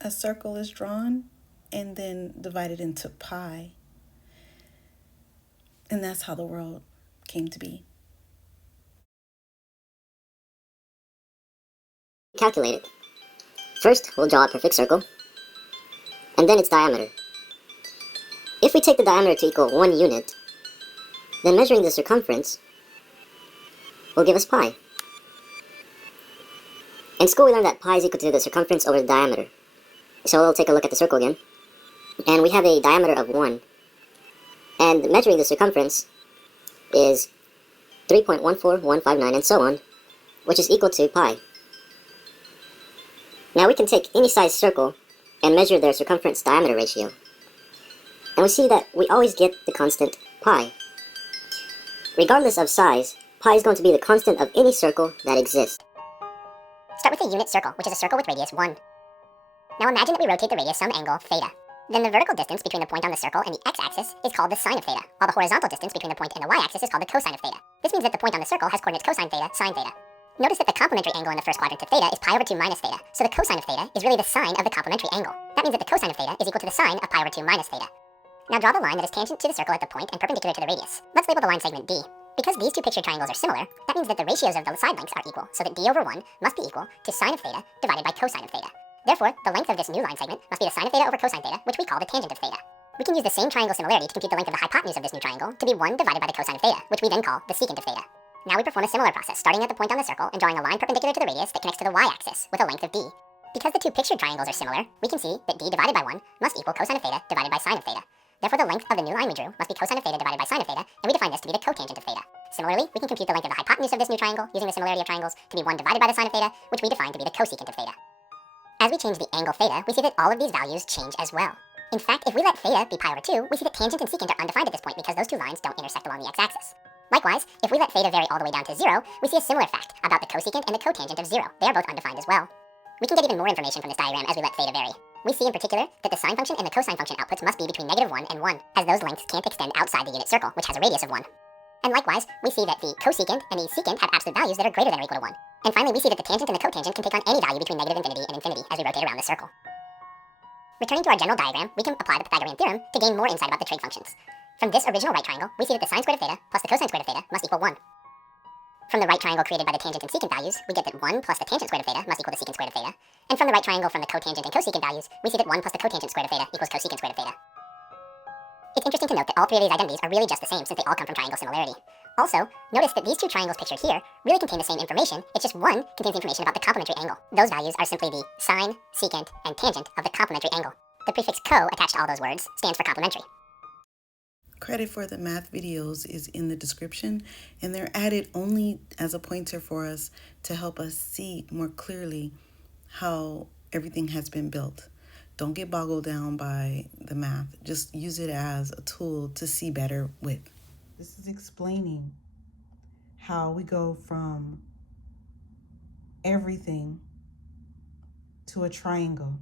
a circle is drawn and then divided into pi. And that's how the world came to be. Calculate it. First, we'll draw a perfect circle, and then its diameter. If we take the diameter to equal 1 unit, then measuring the circumference will give us pi. In school we learned that pi is equal to the circumference over the diameter. So we'll take a look at the circle again. And we have a diameter of 1. And measuring the circumference is 3.14159 and so on, which is equal to pi. Now we can take any size circle and measure their circumference diameter ratio. And we see that we always get the constant pi. Regardless of size, pi is going to be the constant of any circle that exists. Start with a unit circle, which is a circle with radius 1. Now imagine that we rotate the radius some angle theta. Then the vertical distance between the point on the circle and the x-axis is called the sine of theta, while the horizontal distance between the point and the y-axis is called the cosine of theta. This means that the point on the circle has coordinates cosine theta, sine theta. Notice that the complementary angle in the first quadrant to theta is pi over 2 minus theta, so the cosine of theta is really the sine of the complementary angle. That means that the cosine of theta is equal to the sine of pi over 2 minus theta. Now draw the line that is tangent to the circle at the point and perpendicular to the radius. Let's label the line segment D. Because these two pictured triangles are similar, that means that the ratios of the side lengths are equal, so that d over 1 must be equal to sine of theta divided by cosine of theta. Therefore, the length of this new line segment must be the sine of theta over cosine theta, which we call the tangent of theta. We can use the same triangle similarity to compute the length of the hypotenuse of this new triangle to be 1 divided by the cosine of theta, which we then call the secant of theta. Now we perform a similar process, starting at the point on the circle and drawing a line perpendicular to the radius that connects to the y-axis with a length of d. Because the two pictured triangles are similar, we can see that d divided by 1 must equal cosine of theta divided by sine of theta. Therefore, the length of the new line we drew must be cosine of theta divided by sine of theta, and we define this to be the cotangent of theta. Similarly, we can compute the length of the hypotenuse of this new triangle using the similarity of triangles to be 1 divided by the sine of theta, which we define to be the cosecant of theta. As we change the angle theta, we see that all of these values change as well. In fact, if we let theta be pi over 2, we see that tangent and secant are undefined at this point because those two lines don't intersect along the x-axis. Likewise, if we let theta vary all the way down to 0, we see a similar fact about the cosecant and the cotangent of 0. They are both undefined as well. We can get even more information from this diagram as we let theta vary. We see in particular that the sine function and the cosine function outputs must be between -1 and 1, as those lengths can't extend outside the unit circle, which has a radius of 1. And likewise, we see that the cosecant and the secant have absolute values that are greater than or equal to 1. And finally, we see that the tangent and the cotangent can take on any value between -infinity and infinity as we rotate around the circle. Returning to our general diagram, we can apply the Pythagorean theorem to gain more insight about the trig functions. From this original right triangle, we see that the sine squared of theta plus the cosine squared of theta must equal 1. From the right triangle created by the tangent and secant values, we get that 1 plus the tangent squared of theta must equal the secant squared of theta. And from the right triangle from the cotangent and cosecant values, we see that 1 plus the cotangent squared of theta equals cosecant squared of theta. It's interesting to note that all three of these identities are really just the same since they all come from triangle similarity. Also, notice that these two triangles pictured here really contain the same information, it's just one contains information about the complementary angle. Those values are simply the sine, secant, and tangent of the complementary angle. The prefix co attached to all those words stands for complementary. Credit for the math videos is in the description, and they're added only as a pointer for us to help us see more clearly how everything has been built. Don't get boggled down by the math. Just use it as a tool to see better with. This is explaining how we go from everything to a triangle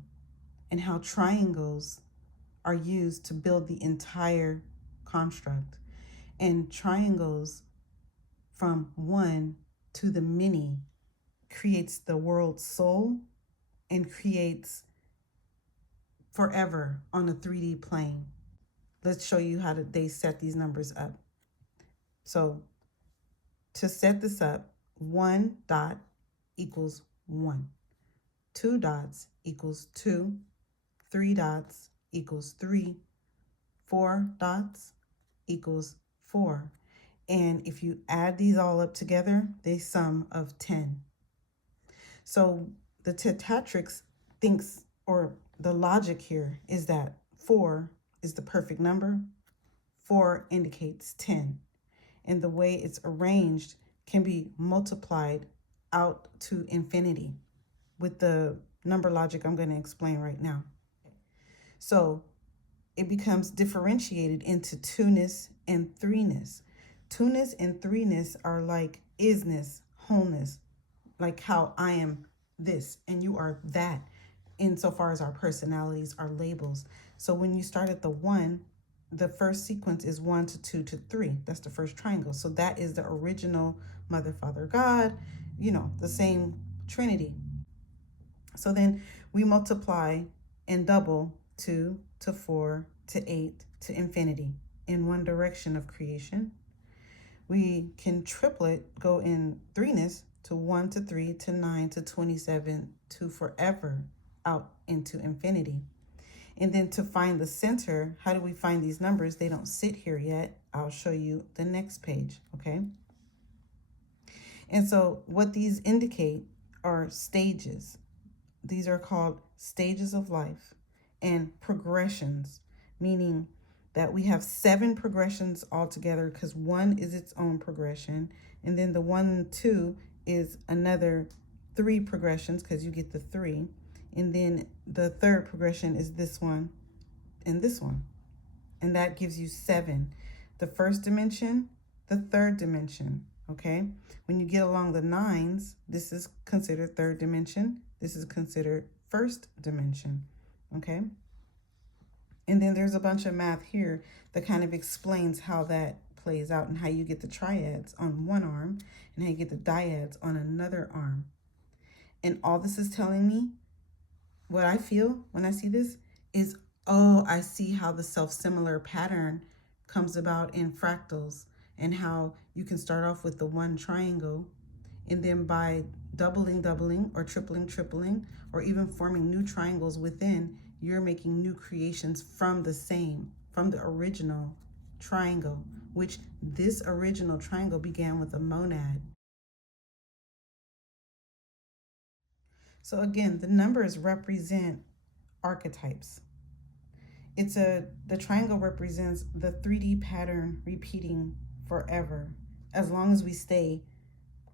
and how triangles are used to build the entire construct. And triangles from one to the many creates the world's soul and creates forever on a 3D plane. Let's show you how they set these numbers up. So to set this up, 1 dot equals 1. 2 dots equals 2. 3 dots equals 3. 4 dots equals 4. And if you add these all up together, they sum of 10. So the Tetactrys thinks, or the logic here is that 4 is the perfect number. 4 indicates 10. And the way it's arranged can be multiplied out to infinity with the number logic I'm going to explain right now. So it becomes differentiated into two-ness and three-ness. Two-ness and three-ness are like isness, wholeness, like how I am this and you are that, insofar as our personalities are labels. So when you start at the 1, the first sequence is 1 to 2 to 3. That's the first triangle. So that is the original Mother, Father, God, the same Trinity. So then we multiply and double 2 to 4 to 8 to infinity in one direction of creation. We can triplet, go in threeness to 1 to 3 to 9 to 27 to forever out into infinity. And then to find the center, how do we find these numbers? They don't sit here yet. I'll show you the next page, okay? And so what these indicate are stages. These are called stages of life and progressions, meaning that we have 7 progressions altogether, because 1 is its own progression. And then the 1 and 2 is another 3 progressions, because you get the 3. And then the third progression is this one and this one. And that gives you 7. The first dimension, the third dimension, okay? When you get along the 9s, this is considered third dimension. This is considered first dimension, okay? And then there's a bunch of math here that kind of explains how that plays out and how you get the triads on one arm and how you get the dyads on another arm. And all this is telling me, what I feel when I see this is, oh, I see how the self-similar pattern comes about in fractals, and how you can start off with the one triangle, and then by doubling, or tripling, or even forming new triangles within, you're making new creations from the original triangle, which this original triangle began with a monad. So again, the numbers represent archetypes. The triangle represents the 3D pattern repeating forever, as long as we stay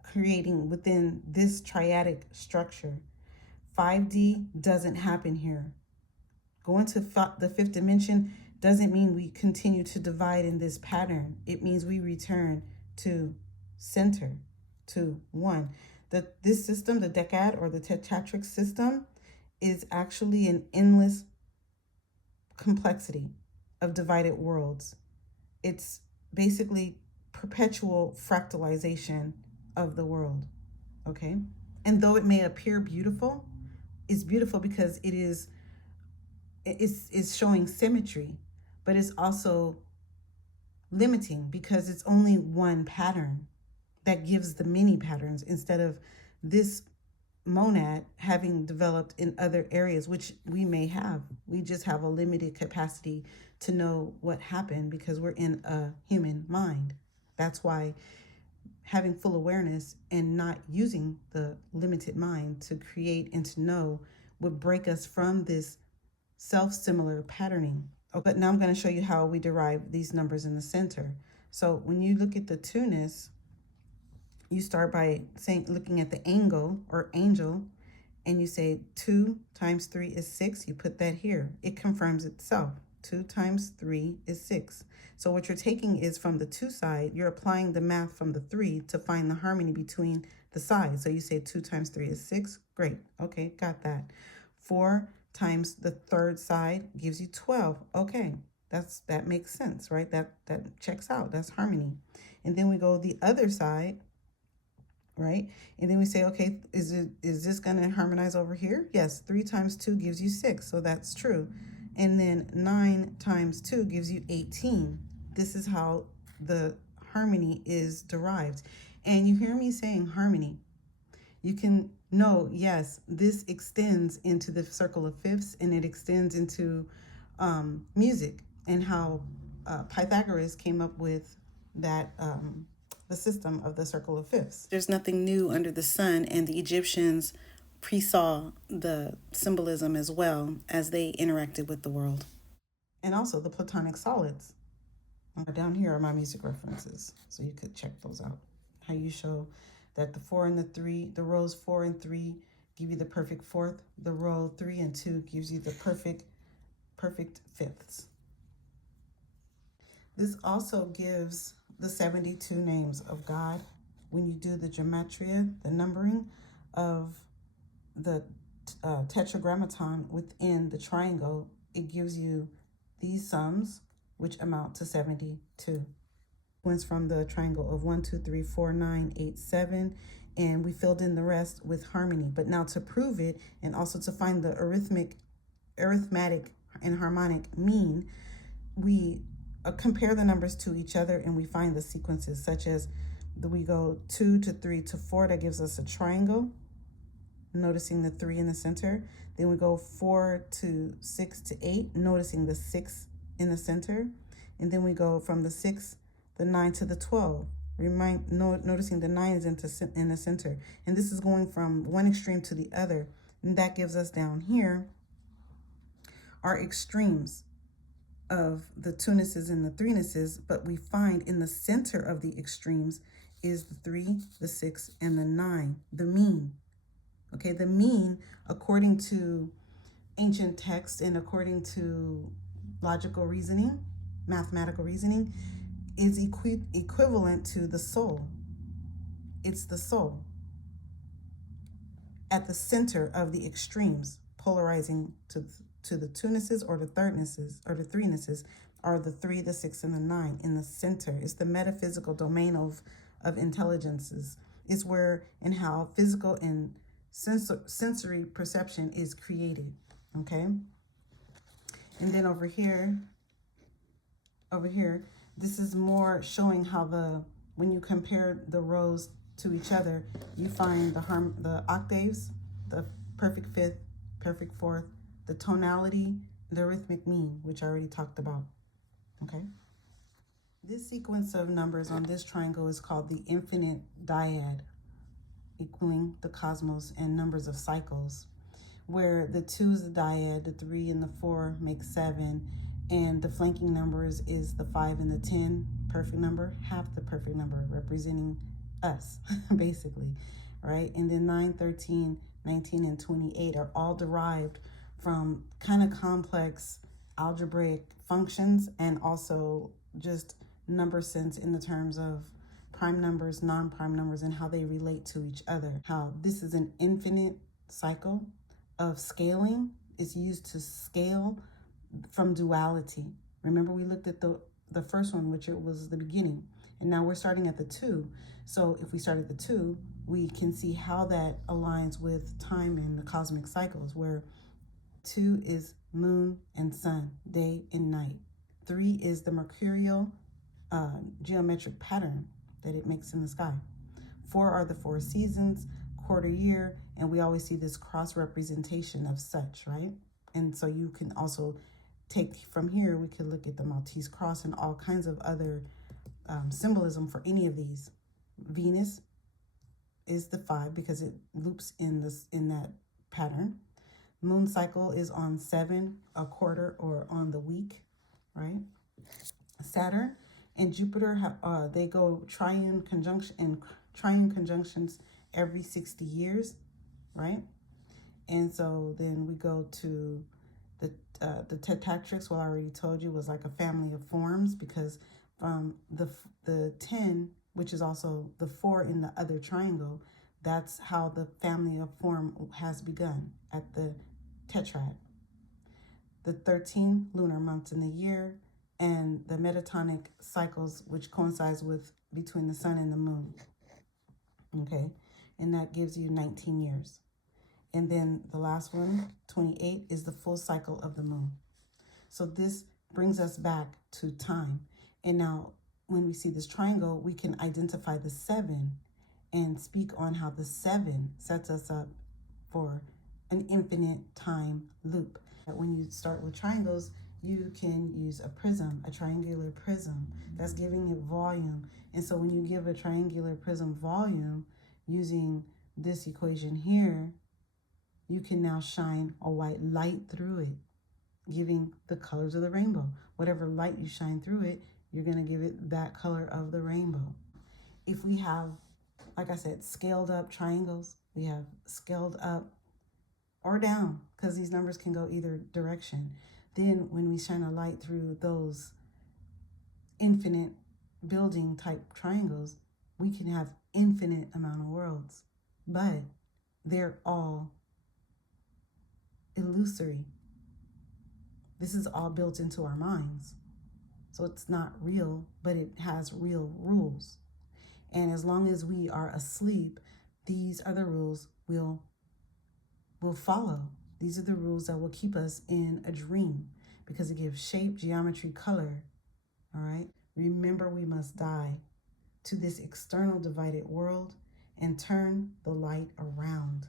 creating within this triadic structure. 5D doesn't happen here. Going to the 5th dimension doesn't mean we continue to divide in this pattern. It means we return to center, to 1. This system, the Decad or the Tetactrys system, is actually an endless complexity of divided worlds. It's basically perpetual fractalization of the world, okay? And though it may appear beautiful, it's beautiful because it's showing symmetry, but it's also limiting because it's only one pattern that gives the many patterns, instead of this monad having developed in other areas, which we may have. We just have a limited capacity to know what happened because we're in a human mind. That's why having full awareness and not using the limited mind to create and to know would break us from this self-similar patterning. But now I'm going to show you how we derive these numbers in the center. So when you look at the two-ness, you start by looking at the angle or angel, and you say 2 times 3 is 6. You put that here. It confirms itself. 2 times 3 is 6. So what you're taking is from the 2 side, you're applying the math from the 3 to find the harmony between the sides. So you say 2 times 3 is 6. Great. Okay, got that. 4 times the third side gives you 12. Okay, that makes sense, right? That checks out. That's harmony. And then we go the other side, right? And then we say, okay, is this going to harmonize over here? Yes, 3 times 2 gives you 6, so that's true. And then 9 times 2 gives you 18. This is how the harmony is derived. And you hear me saying harmony. You can know, yes, this extends into the circle of fifths, and it extends into music, and how Pythagoras came up with that the system of the circle of fifths. There's nothing new under the sun, and the Egyptians pre-saw the symbolism as well as they interacted with the world. And also the Platonic solids. Down here are my music references, so you could check those out. How you show that the 4 and the 3, the rows 4 and 3 give you the perfect fourth. The row 3 and 2 gives you the perfect fifths. This also gives the 72 names of God. When you do the gematria, the numbering of the tetragrammaton within the triangle, it gives you these sums, which amount to 72. One's from the triangle of 1, 2, 3, 4, 9, 8, 7, and we filled in the rest with harmony. But now to prove it, and also to find the arithmetic arithmetic and harmonic mean, we compare the numbers to each other and we find the sequences, such as we go 2 to 3 to 4, that gives us a triangle, noticing the 3 in the center. Then we go 4 to 6 to 8, noticing the 6 in the center. And then we go from the 6, the 9 to the 12, noticing the 9 is in the center. And this is going from one extreme to the other. And that gives us down here our extremes of the 2nesses and the 3nesses, but we find in the center of the extremes is the 3, the 6, and the 9, the mean. Okay, the mean, according to ancient texts and according to logical reasoning, mathematical reasoning, is equivalent to the soul. It's the soul at the center of the extremes, polarizing to the 2nesses or the 3nesses or the 3nesses, are the 3, the 6, and the 9 in the center. It's the metaphysical domain of intelligences. It's where and how physical and sensory perception is created. Okay. And then over here, this is more showing how when you compare the rows to each other, you find the octaves, the perfect fifth, perfect fourth, the tonality, the rhythmic mean, which I already talked about. Okay. This sequence of numbers on this triangle is called the infinite dyad, equaling the cosmos and numbers of cycles, where the 2 is the dyad, the 3 and the 4 make 7, and the flanking numbers is the 5 and the 10, perfect number, half the perfect number, representing us, basically, right? And then 9, 13, 19, and 28 are all derived from kind of complex algebraic functions, and also just number sense in the terms of prime numbers, non-prime numbers, and how they relate to each other. How this is an infinite cycle of scaling. Is used to scale from duality. Remember, we looked at the first one, which it was the beginning, and now we're starting at the 2. So if we start at the 2, we can see how that aligns with time and the cosmic cycles, where 2 is moon and sun, day and night. 3 is the mercurial geometric pattern that it makes in the sky. 4 are the 4 seasons, quarter year, and we always see this cross representation of such, right? And so you can also take from here, we could look at the Maltese cross and all kinds of other symbolism for any of these. Venus is the 5 because it loops in that pattern. Moon cycle is on 7, a quarter, or on the week, right? Saturn and Jupiter, they go triune conjunctions every 60 years, right? And so then we go to the Tetactrys. Well, I already told you, was like a family of forms, because from the 10, which is also the 4 in the other triangle, that's how the family of form has begun, at the tetrad. The 13 lunar months in the year, and the metatonic cycles, which coincides with between the sun and the moon. Okay, and that gives you 19 years. And then the last one, 28, is the full cycle of the moon. So this brings us back to time. And now when we see this triangle, we can identify the 7 and speak on how the 7 sets us up for an infinite time loop. When you start with triangles, you can use a prism, a triangular prism, that's giving it volume. And so when you give a triangular prism volume using this equation here, you can now shine a white light through it, giving the colors of the rainbow. Whatever light you shine through it, you're going to give it that color of the rainbow. If we have, like I said, scaled up triangles, we have scaled up or down, because these numbers can go either direction. Then when we shine a light through those infinite building type triangles, we can have infinite amount of worlds, but they're all illusory. This is all built into our minds. So it's not real, but it has real rules. And as long as we are asleep, these other rules will follow. These are the rules that will keep us in a dream because it gives shape, geometry, color. All right. Remember, we must die to this external divided world and turn the light around.